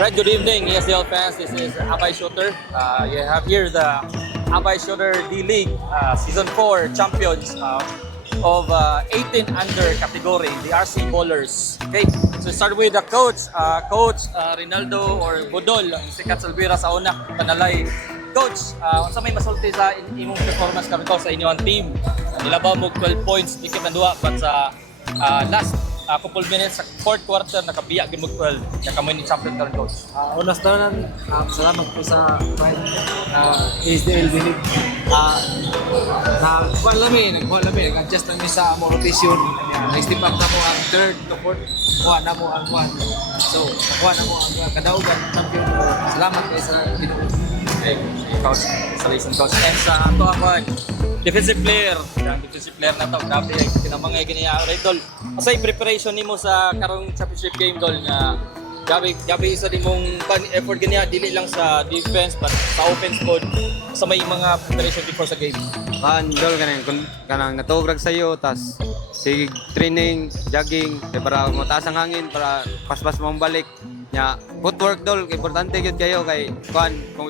Right, good evening, ESL fans. This is Abay Shooter. You have here the Abay Shooter D-League Season 4 champions of 18 under category, the RC Bowlers. Okay, so start with the coach, Coach Rinaldo or Budol, sikat Salvira sa una, Panalay. Coach, unsa may masulti sa imong performance karon sa inyong team? Nilabaw mo 12 points, dikit na duha, but sa last couple minutes sa fourth quarter nakabiya gyud mo 12 kaya kamo ni champion karon, coach. Unas tanan, salamat po sa SDL Dilig. Nagkuha nag-adjust lang sa mo rotation. Nag-step up na mo ang third to fourth. Kuha na mo ang one. So, kuha na mo ang kadaugan champion. Salamat kayo sa Ginoo. Okay, coach, installation coach. And sa ato ang defensive player, yung defensive player na to, grabe kinamangay ganiya Idol. Asay preparation nimo sa karong championship game dol nga gabi isa nimong effort ganiya dili lang sa defense but sa offense pod sa may mga preparation before sa game. Dol kanang natugrag sayo tas sige training, jogging para mataas ang hangin para paspas mo balik nya footwork dol importante gyud kayo kay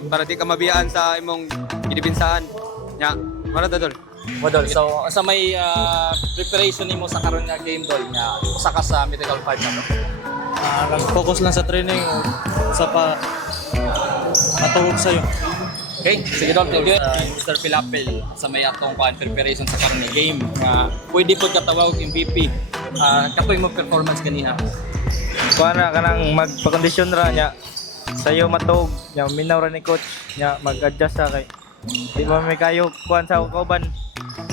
para di ka mabiyaan sa imong gidipinsahan nya para dol. Modol, so sa may preparation nimo sa karon nga game dol nga usa ka sa Medical 5 na to. Nag-focus lang sa training o sa matuog sa'yo. Okay, sige dol, thank you. Mr. Pilapil sa may atong preparation sa karon nga game nga pwede pod katawag MVP. Katoy mo performance kaniha. Kuha na kanang magpa-condition ra nya sayo matog nya minaw ra ni coach nya mag-adjust sa kay di mo may kayo kuan sa kauban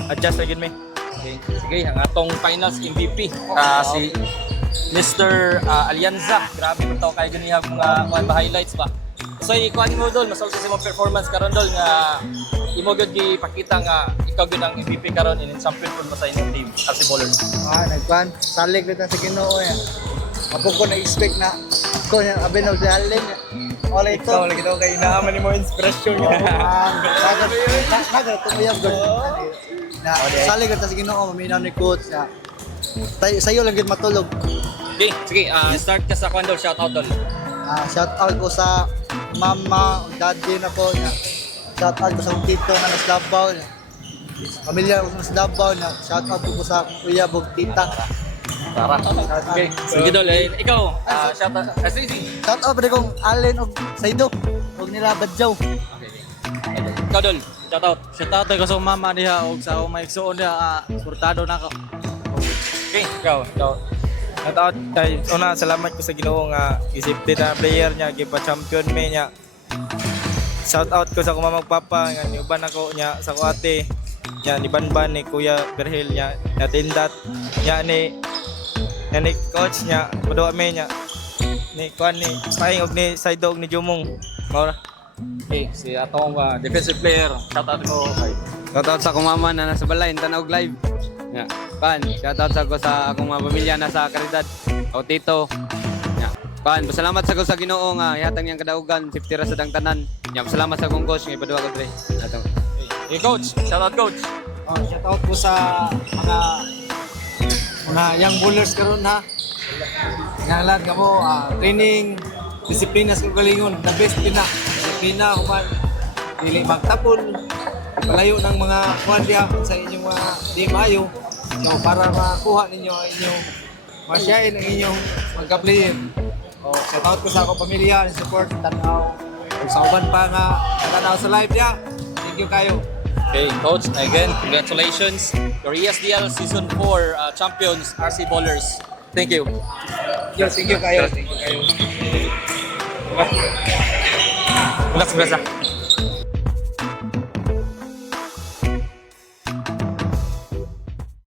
adjust ra gyud mi. Okay, sige ang atong finals MVP si Mr. Alianza. Grabe mo to kay ganiha mga highlights ba. So ikuan mo dol masulti sa imong performance karon dol nga imo gyud gipakita nga ikaw gyud ang MVP karon in champion pud mo sa inyong team RC Bowlers. Nagkuhan, salig na sa Ginoo ya. Apo ko na-expect na ko yung abinaw si Allen. Wala ito. Ikaw lagi daw kay naaman mo inspirasyon mo. Nagar tumuyag gud. Salig na sa Ginoo, maminaw ni coach na sayo lang gid matulog. Okay, sige, start ka sa kwan dol, shout out dol. Shout out ko sa mama, daddy na po niya. Shout out ko sa tito na nasa Davao. Pamilya ko sa Davao na shout out ko sa kuya bug tita. Tara. Okay, sige dol, ikaw, shout out. Sige. Shout out pa kong Allen og Saido og nila Badjaw. Okay. Ikaw dol, shout out. Shout out ko sa mama diha og sa umay igsoon diha suportado na ko. Okay, ikaw. Shout out kay una salamat ko sa Ginoo nga isipti na player niya gipa-champion mi niya. Shout out ko sa akong mama ug papa nga niuban ako niya sa ko ate. Nya ni Banban ni Kuya Berhel niya natindat niya ni coach niya padua mi niya ni kuan ni Paing og ni Saidog ni Jumong. Mao ra. Okay, si atong defensive player, shout out ko kay Shoutout sa akong mama na nasa balay tanawag live nya shoutout sa ko sa akong mga pamilya na sa Caridad o tito nya pasalamat sa ko sa Ginoo nga ihatag niyang kadaugan 50 ra sa dang tanan nya salamat sa akong coach nga ipadua ko dre atong hey, coach, shout out coach. Shout out po sa mga young bowlers karon ha. Ngalan ka mo training disiplina sa galingon, the best disiplina human dili magtapon palayo ng mga kuan diha sa inyong mga di maayo so para makuha ninyo ang inyong masyain ang inyong magka-player. Shout out ko sa akong pamilya and support tanaw ug sa uban pa nga tanaw sa live niya. Thank you kayo. Okay, coach, again, congratulations. Your ESDL Season 4 champions, RC Bowlers. Thank you. Thank you kayo. Relax, relax.